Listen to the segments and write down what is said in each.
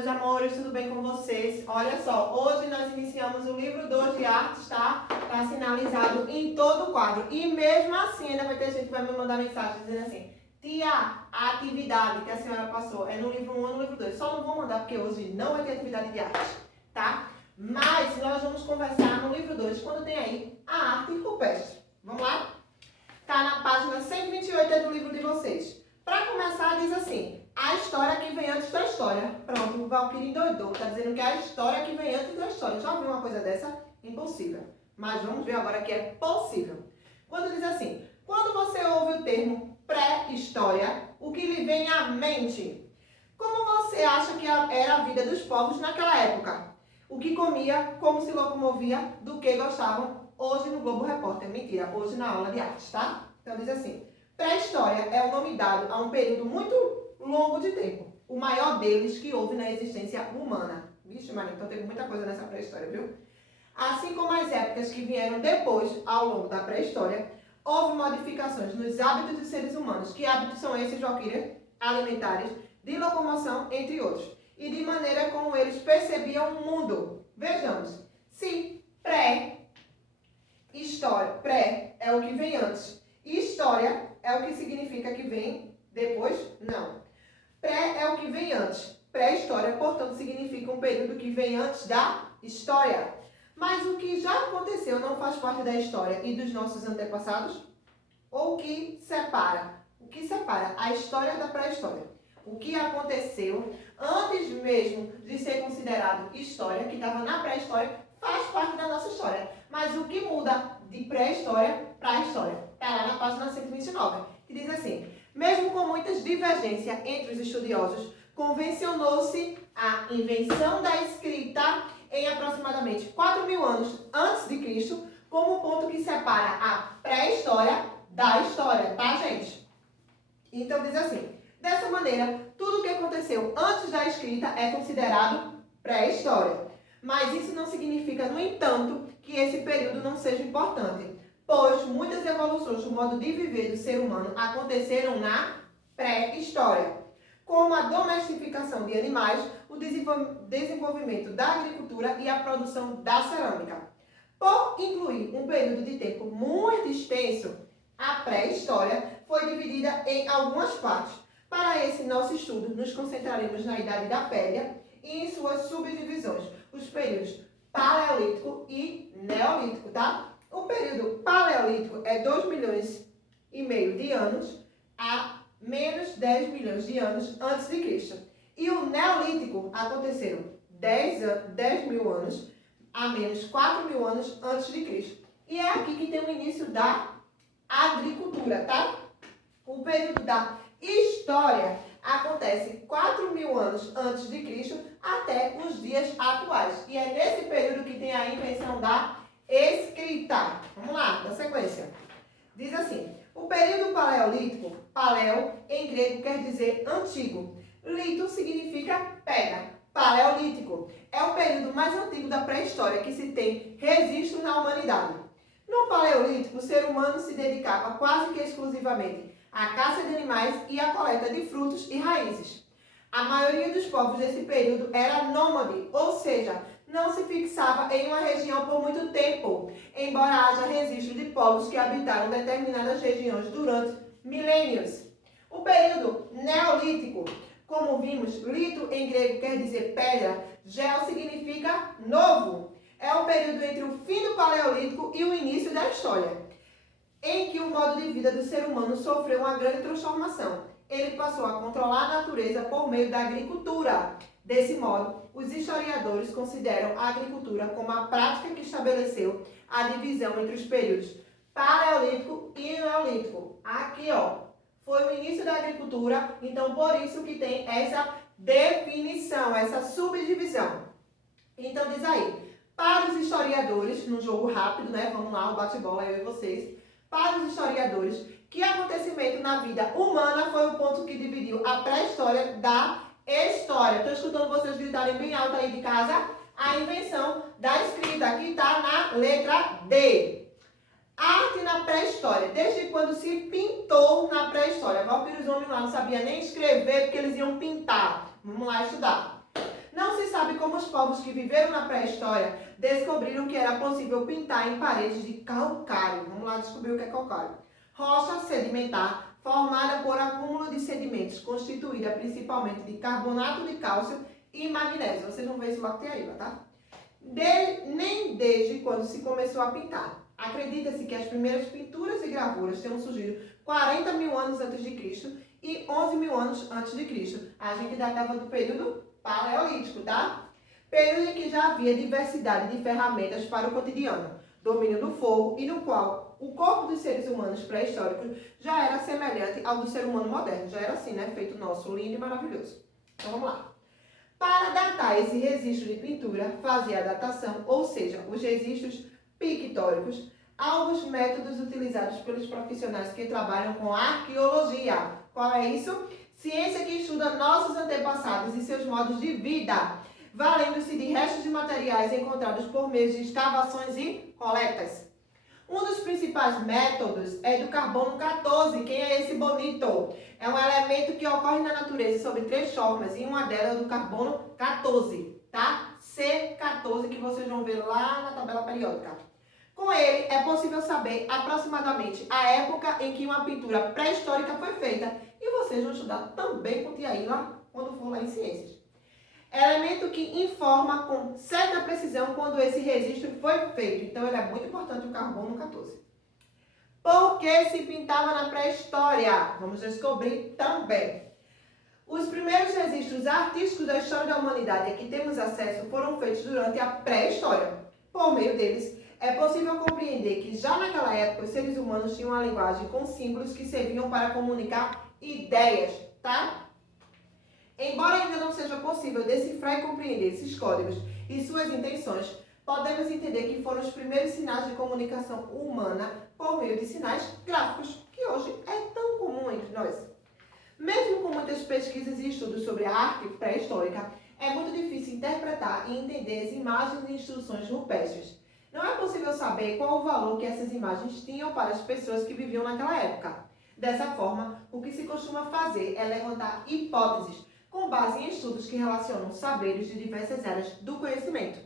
meus amores, tudo bem com vocês? Olha só, hoje nós iniciamos o livro 2 de artes, tá? Tá sinalizado em todo o quadro. E mesmo assim, ainda vai ter gente que vai me mandar mensagem dizendo assim: tia, a atividade que a senhora passou é no livro 1 ou no livro 2. Só não vou mandar porque hoje não vai ter atividade de arte, tá? Mas nós vamos conversar no livro 2 quando tem aí a arte rupestre. Vamos lá? Tá na página 128 do livro de vocês. Para começar, diz assim: a história que vem antes da história. Pronto, o Valkyrie endoidou. Tá dizendo que é a história que vem antes da história. Já ouviu uma coisa dessa? Impossível. Mas vamos ver agora que é possível. Quando diz assim: quando você ouve o termo pré-história, o que lhe vem à mente? Como você acha que era a vida dos povos naquela época? O que comia, como se locomovia, do que gostavam? Hoje no Globo Repórter. Mentira, hoje na aula de artes, tá? Então diz assim: pré-história é o nome dado a um período muito longo de tempo, o maior deles que houve na existência humana. Vixe, Maria, então teve muita coisa nessa pré-história, viu? Assim como as épocas que vieram depois, ao longo da pré-história, houve modificações nos hábitos dos seres humanos. Que hábitos são esses, Valkyria? Alimentares, de locomoção, entre outros. E de maneira como eles percebiam o mundo. Vejamos, se pré-história, pré é o que vem antes, e história é o que significa que vem depois? Não. Pré é o que vem antes. Pré-história, portanto, significa um período que vem antes da história. Mas o que já aconteceu não faz parte da história e dos nossos antepassados? Ou o que separa? O que separa a história da pré-história? O que aconteceu antes mesmo de ser considerado história, que estava na pré-história, faz parte da nossa história. Mas o que muda de pré-história para a história? Está lá na página 129, que diz assim: mesmo com muitas divergências entre os estudiosos, convencionou-se a invenção da escrita em aproximadamente 4.000 anos antes de Cristo como o ponto que separa a pré-história da história, tá, gente? Então diz assim: dessa maneira, tudo o que aconteceu antes da escrita é considerado pré-história. Mas isso não significa, no entanto, que esse período não seja importante, pois muitas evoluções do modo de viver do ser humano aconteceram na pré-história, como a domesticação de animais, o desenvolvimento da agricultura e a produção da cerâmica. Por incluir um período de tempo muito extenso, a pré-história foi dividida em algumas partes. Para esse nosso estudo, nos concentraremos na Idade da Pedra e em suas subdivisões, os períodos Paleolítico e Neolítico, tá? O período Paleolítico é 2,5 milhões de anos a menos 10 milhões de anos antes de Cristo. E o Neolítico aconteceram 10 mil anos a menos 4.000 anos antes de Cristo. E é aqui que tem o início da agricultura, tá? O período da história acontece 4.000 anos antes de Cristo até os dias atuais. E é nesse período que tem a invenção da escrita. Vamos lá, da sequência. Diz assim: o período paleolítico, paleo em grego quer dizer antigo. Lito significa pedra. Paleolítico é o período mais antigo da pré-história que se tem registro na humanidade. No paleolítico, o ser humano se dedicava quase que exclusivamente à caça de animais e à coleta de frutos e raízes. A maioria dos povos desse período era nômade, ou seja, não se fixava em uma região por muito tempo, embora haja registro de povos que habitaram determinadas regiões durante milênios. O período neolítico, como vimos, lito em grego quer dizer pedra, geo significa novo. É o período entre o fim do paleolítico e o início da história, em que o modo de vida do ser humano sofreu uma grande transformação. Ele passou a controlar a natureza por meio da agricultura. Desse modo, os historiadores consideram a agricultura como a prática que estabeleceu a divisão entre os períodos paleolítico e neolítico. Aqui, ó, foi o início da agricultura, então por isso que tem essa definição, essa subdivisão. Então diz aí: para os historiadores, no jogo rápido, né? Vamos lá, o bate-bola, eu e vocês. Para os historiadores, que acontecimento na vida humana foi o ponto que dividiu a pré-história da história? Estou escutando vocês gritarem bem alto aí de casa. A invenção da escrita, que está na letra D. Arte na pré-história. Desde quando se pintou na pré-história? Valkyrie, os homens lá não sabiam nem escrever porque eles iam pintar. Vamos lá estudar. Não se sabe como os povos que viveram na pré-história descobriram que era possível pintar em paredes de calcário. Vamos lá descobrir o que é calcário. Rocha sedimentar formada por acúmulo de sedimentos, constituída principalmente de carbonato de cálcio e magnésio. Vocês vão ver isso logo que tem aí, tá? Nem desde quando se começou a pintar. Acredita-se que as primeiras pinturas e gravuras tenham surgido 40 mil anos antes de Cristo e 11 mil anos antes de Cristo. A gente datava do período paleolítico, tá? Período em que já havia diversidade de ferramentas para o cotidiano, domínio do fogo e no qual o corpo dos seres humanos pré-históricos já era semelhante ao do ser humano moderno. Já era assim, né? Feito nosso, lindo e maravilhoso. Então vamos lá. Para datar esse registro de pintura, fazer a datação, ou seja, os registros pictóricos, há alguns métodos utilizados pelos profissionais que trabalham com arqueologia. Qual é isso? Ciência que estuda nossos antepassados e seus modos de vida, valendo-se de restos de materiais encontrados por meio de escavações e coletas. Um dos principais métodos é do carbono 14. Quem é esse bonito? É um elemento que ocorre na natureza sob 3 formas e uma delas é do carbono 14, tá? C14, que vocês vão ver lá na tabela periódica. Com ele, é possível saber aproximadamente a época em que uma pintura pré-histórica foi feita. E vocês vão estudar também com Tia Ila quando for lá em Ciências. Elemento que informa com certa precisão quando esse registro foi feito. Então, ele é muito importante, o carbono 14. Por que se pintava na pré-história? Vamos descobrir também. Os primeiros registros artísticos da história da humanidade a que temos acesso foram feitos durante a pré-história. Por meio deles, é possível compreender que já naquela época os seres humanos tinham uma linguagem com símbolos que serviam para comunicar ideias, tá? Embora ainda não seja possível decifrar e compreender esses códigos e suas intenções, podemos entender que foram os primeiros sinais de comunicação humana por meio de sinais gráficos, que hoje é tão comum entre nós. Mesmo com muitas pesquisas e estudos sobre a arte pré-histórica, é muito difícil interpretar e entender as imagens e instruções rupestres. Não é possível saber qual o valor que essas imagens tinham para as pessoas que viviam naquela época. Dessa forma, o que se costuma fazer é levantar hipóteses com base em estudos que relacionam saberes de diversas áreas do conhecimento.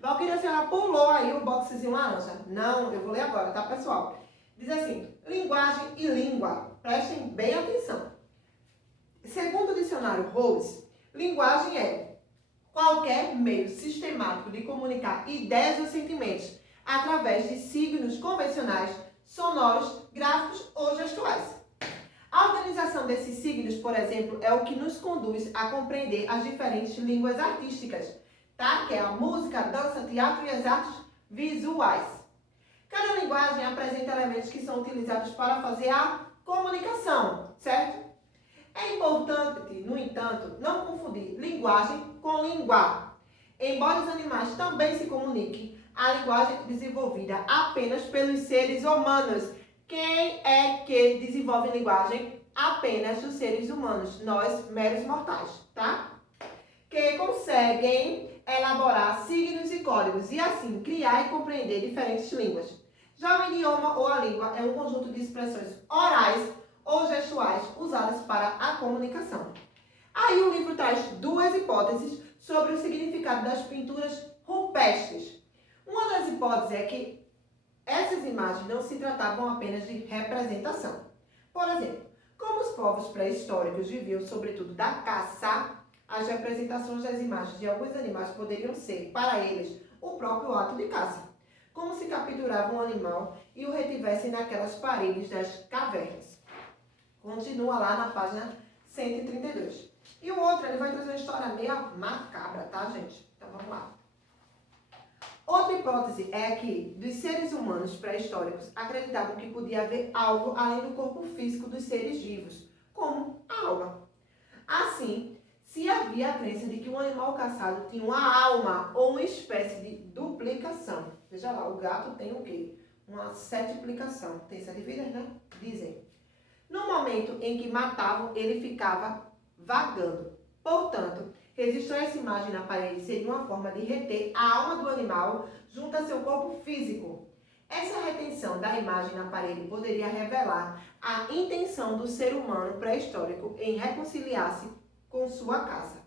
Valquíria, a senhora pulou aí o boxezinho laranja. Não, eu vou ler agora, tá, pessoal? Diz assim, linguagem e língua. Prestem bem atenção. Segundo o dicionário Rose, linguagem é qualquer meio sistemático de comunicar ideias ou sentimentos através de signos convencionais, sonoros, gráficos ou gestuais. A organização desses signos, por exemplo, é o que nos conduz a compreender as diferentes línguas artísticas, tá? Que é a música, a dança, teatro e as artes visuais. Cada linguagem apresenta elementos que são utilizados para fazer a comunicação, certo? É importante, no entanto, não confundir linguagem com língua. Embora os animais também se comuniquem, a linguagem é desenvolvida apenas pelos seres humanos. Quem é que desenvolve linguagem? Apenas os seres humanos, nós, meros mortais, tá? Que conseguem elaborar signos e códigos e assim criar e compreender diferentes línguas. Já o idioma ou a língua é um conjunto de expressões orais ou gestuais usadas para a comunicação. Aí o livro traz 2 hipóteses sobre o significado das pinturas rupestres. Uma das hipóteses é que essas imagens não se tratavam apenas de representação. Por exemplo, como os povos pré-históricos viviam sobretudo da caça, as representações das imagens de alguns animais poderiam ser, para eles, o próprio ato de caça. Como se capturava um animal e o retivessem naquelas paredes das cavernas. Continua lá na página 132. E o outro, ele vai trazer uma história meio macabra, tá, gente? Então vamos lá. Outra hipótese é que dos seres humanos pré-históricos acreditavam que podia haver algo além do corpo físico dos seres vivos, como a alma. Assim, se havia a crença de que um animal caçado tinha uma alma ou uma espécie de duplicação. Veja lá, o gato tem o quê? Uma septiplicação. Tem 7 vidas, né? Dizem. No momento em que matavam, ele ficava vagando. Portanto, registrar essa imagem na parede seria uma forma de reter a alma do animal junto a seu corpo físico. Essa retenção da imagem na parede poderia revelar a intenção do ser humano pré-histórico em reconciliar-se com sua caça.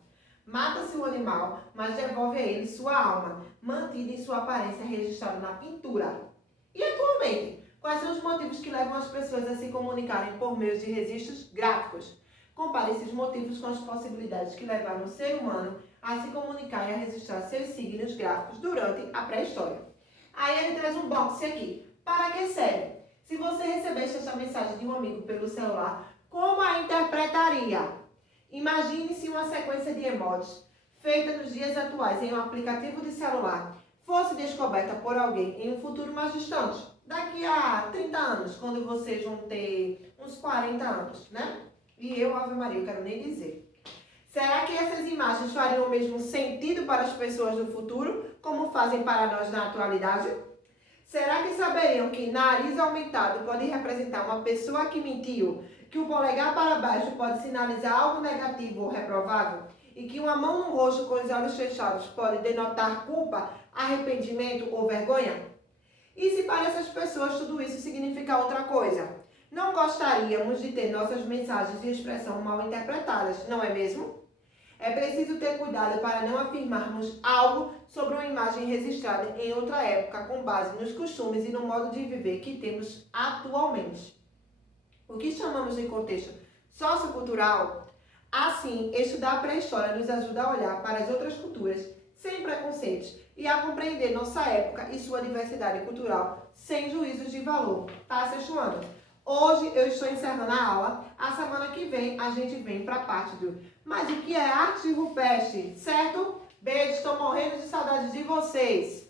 Mata-se o animal, mas devolve a ele sua alma, mantida em sua aparência registrada na pintura. E atualmente, quais são os motivos que levam as pessoas a se comunicarem por meio de registros gráficos? Compare esses motivos com as possibilidades que levaram o ser humano a se comunicar e a registrar seus signos gráficos durante a pré-história. Aí ele traz um box aqui. Para que serve? Se você recebesse esta mensagem de um amigo pelo celular, como a interpretaria? Imagine-se uma sequência de emojis feita nos dias atuais em um aplicativo de celular fosse descoberta por alguém em um futuro mais distante, daqui a 30 anos, quando vocês vão ter uns 40 anos, né? E eu, Ave Maria, eu quero nem dizer. Será que essas imagens fariam o mesmo sentido para as pessoas do futuro, como fazem para nós na atualidade? Será que saberiam que nariz aumentado pode representar uma pessoa que mentiu, que o polegar para baixo pode sinalizar algo negativo ou reprovável, e que uma mão no rosto com os olhos fechados pode denotar culpa, arrependimento ou vergonha? E se para essas pessoas tudo isso significa outra coisa? Não gostaríamos de ter nossas mensagens de expressão mal interpretadas, não é mesmo? É preciso ter cuidado para não afirmarmos algo sobre uma imagem registrada em outra época com base nos costumes e no modo de viver que temos atualmente. O que chamamos de contexto sociocultural? Assim, estudar a pré-história nos ajuda a olhar para as outras culturas sem preconceitos e a compreender nossa época e sua diversidade cultural sem juízos de valor. Tá, sexto ano? Hoje eu estou encerrando a aula, a semana que vem a gente vem para a parte do mas o que é arte rupestre, certo? Beijo, estou morrendo de saudade de vocês.